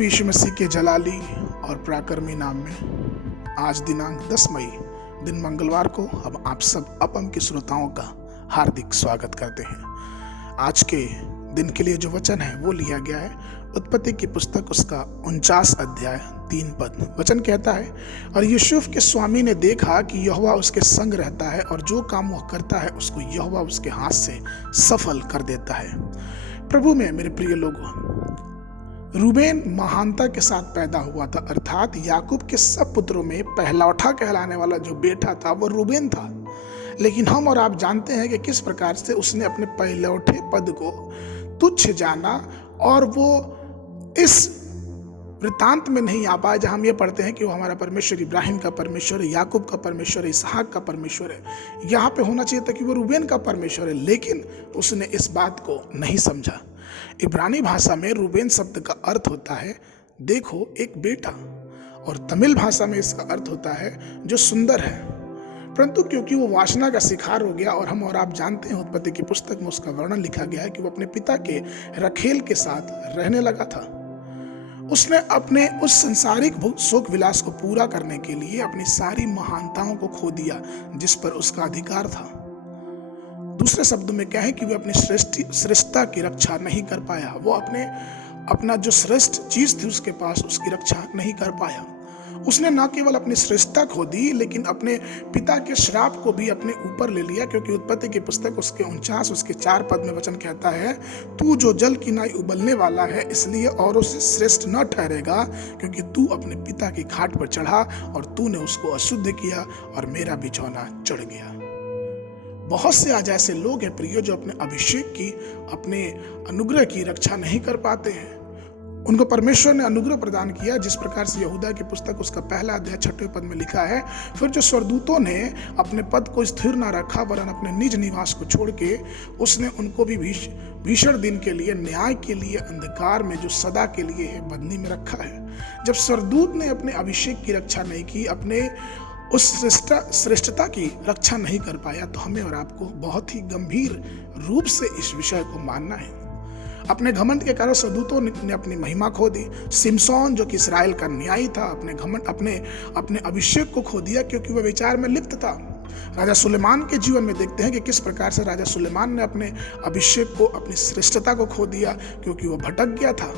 प्रभु यीशु मसीह के जलाली और पराक्रमी नाम में आज दिनांक 10 मई दिन मंगलवार को हम आप सब अपम के श्रोताओं का हार्दिक स्वागत करते हैं। आज के दिन के लिए जो वचन है वो लिया गया है उत्पत्ति की पुस्तक उसका 49 अध्याय 3 पद। वचन कहता है, और यूसुफ के स्वामी ने देखा कि यहोवा उसके संग रहता है और जो काम वह करता है उसको यहोवा उसके हाथ से सफल कर देता है। प्रभु में मेरे प्रिय लोगों, रूबेन महानता के साथ पैदा हुआ था, अर्थात याकूब के सब पुत्रों में पहलौठा कहलाने वाला जो बेटा था वो रूबेन था। लेकिन हम और आप जानते हैं कि किस प्रकार से उसने अपने पहलौठे पद को तुच्छ जाना और वो इस वृत्तांत में नहीं आ पाया जहां हम ये पढ़ते हैं कि वो हमारा परमेश्वर इब्राहिम का परमेश्वर है, याकूब का परमेश्वर है, इसहाक का परमेश्वर है। यहाँ पे होना चाहिए था कि वो रूबेन का परमेश्वर है, लेकिन उसने इस बात को नहीं समझा। इब्रानी भाषा में रूबेन शब्द का अर्थ होता है देखो एक बेटा, और तमिल भाषा में इसका अर्थ होता है जो सुंदर है। परंतु क्योंकि वो वासना का शिकार हो गया, और हम और आप जानते हैं उत्पत्ति की पुस्तक में उसका वर्णन लिखा गया है कि वो अपने पिता के रखेल के साथ रहने लगा था। उसने अपने उस सांसारिक शोक विलास को पूरा करने के लिए अपनी सारी महानताओं को खो दिया जिस पर उसका अधिकार था। दूसरे शब्दों में कहें कि वो अपनी श्रेष्ठता की रक्षा नहीं कर पाया। वो अपना जो श्रेष्ठ चीज थी उसके पास उसकी रक्षा नहीं कर पाया। उसने न केवल अपनी श्रेष्ठता खो दी, लेकिन अपने पिता के श्राप को भी अपने ऊपर ले लिया, क्योंकि उत्पत्ति की पुस्तक उसके 49 उसके 4 पद में वचन कहता है, तू जो जल की नाई उबलने वाला है इसलिए औरों से श्रेष्ठ न ठहरेगा, क्योंकि तू अपने पिता की खाट पर चढ़ा और तूने उसको अशुद्ध किया और मेरा बिछौना चढ़ गया। बहुत से आज ऐसे लोग हैं प्रियो जो अपने अभिषेक की, अपने अनुग्रह की रक्षा नहीं कर पाते हैं। उनको परमेश्वर ने अनुग्रह प्रदान किया, जिस प्रकार से यहूदा की पुस्तक उसका पहला अध्याय 6वें पद में लिखा है, फिर जो स्वर्गदूतों ने अपने पद को स्थिर न रखा वरन अपने निज निवास को छोड़ के उसने उनको भी भीषण दिन के लिए, न्याय के लिए, अंधकार में जो सदा के लिए है बंदी में रखा है। जब स्वर्गदूत ने अपने अभिषेक की रक्षा नहीं की, अपने उस श्रेष्ठता की रक्षा नहीं कर पाया, तो हमें और आपको बहुत ही गंभीर रूप से इस विषय को मानना है। अपने घमंड के कारण स्वर्गदूतों ने अपनी महिमा खो दी। सिमसोन जो कि इस्राएल का न्यायी था, अपने अभिषेक को खो दिया क्योंकि वह विचार में लिप्त था। राजा सुलेमान के जीवन में देखते हैं कि किस प्रकार से राजा सुलेमान ने अपने अभिषेक को, अपनी श्रेष्ठता को खो दिया क्योंकि वह भटक गया था।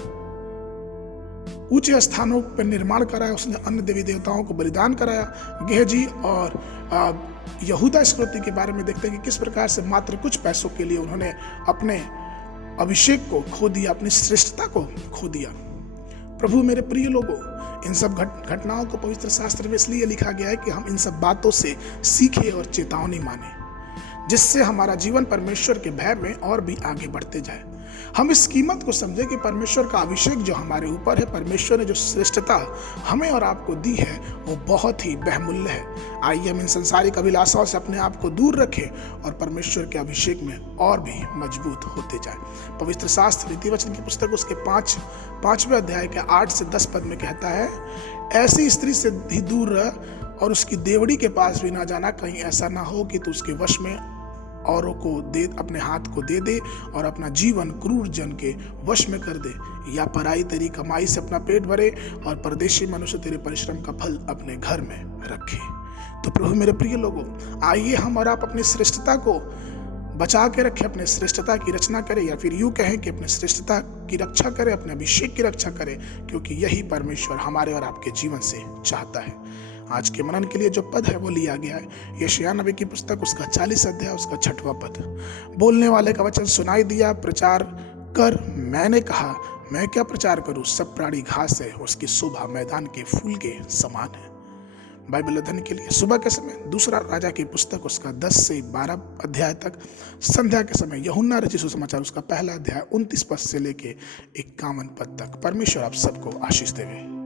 ऊंचे स्थानों पर निर्माण कराया, उसने अन्य देवी देवताओं को बलिदान कराया। गेहजी और यहूदा इस्करियोती के बारे में देखते हैं कि किस प्रकार से मात्र कुछ पैसों के लिए उन्होंने अपने अभिषेक को खो दिया, अपनी श्रेष्ठता को खो दिया। प्रभु मेरे प्रिय लोगों, इन सब घटनाओं को पवित्र शास्त्र में इसलिए लिखा गया है कि हम इन सब बातों से सीखें और चेतावनी माने, जिससे हमारा जीवन परमेश्वर के भय में और भी आगे बढ़ते जाए। हम इस कीमत को समझें कि परमेश्वर का अभिषेक जो हमारे ऊपर है, परमेश्वर ने जो श्रेष्ठता हमें और आपको दी है, वो बहुत ही बहुमूल्य है। आइए हम इन संसारिक अभिलाषाओं से अपने आप को दूर रखें और परमेश्वर के अभिषेक में और भी मजबूत होते जाएं। पवित्र शास्त्र रीति वचन की पुस्तक उसके 5वें अध्याय के 8 से 10 पद में कहता है, ऐसी स्त्री से भी दूर रह और उसकी देवड़ी के पास भी ना जाना, कहीं ऐसा ना हो कि तू उसके वश में औरों को दे, अपने हाथ को दे दे और अपना जीवन क्रूर जन के वश में कर दे, या पराई तेरी कमाई से अपना पेट भरे और परदेशी मनुष्य तेरे परिश्रम का फल अपने घर में रखे। तो प्रभु मेरे प्रिय लोगों, आइए हम और आप अपनी श्रेष्ठता को बचा के रखें, अपने श्रेष्ठता की रचना करें, या फिर यूं कहें कि अपने श्रेष्ठता की रक्षा करें, अपने अभिषेक की रक्षा करें, क्योंकि यही परमेश्वर हमारे और आपके जीवन से चाहता है। आज के मनन के लिए जो पद है वो लिया गया है यशायाह नबी की पुस्तक उसका 40 अध्याय उसका 6वां पद। बोलने वाले का वचन सुनाई दिया, प्रचार कर। मैंने कहा, मैं क्या प्रचार करूं? सब प्राणी घास है, उसकी शोभा मैदान के फूल के समान है। बाइबल अध्ययन के लिए सुबह के समय दूसरा राजा की पुस्तक उसका 10 से 12 अध्याय तक, संध्या के समय यूहन्ना रचित सुसमाचार उसका पहला अध्याय 29 पद से लेके 51 पद तक। परमेश्वर आप सबको आशीष देवे।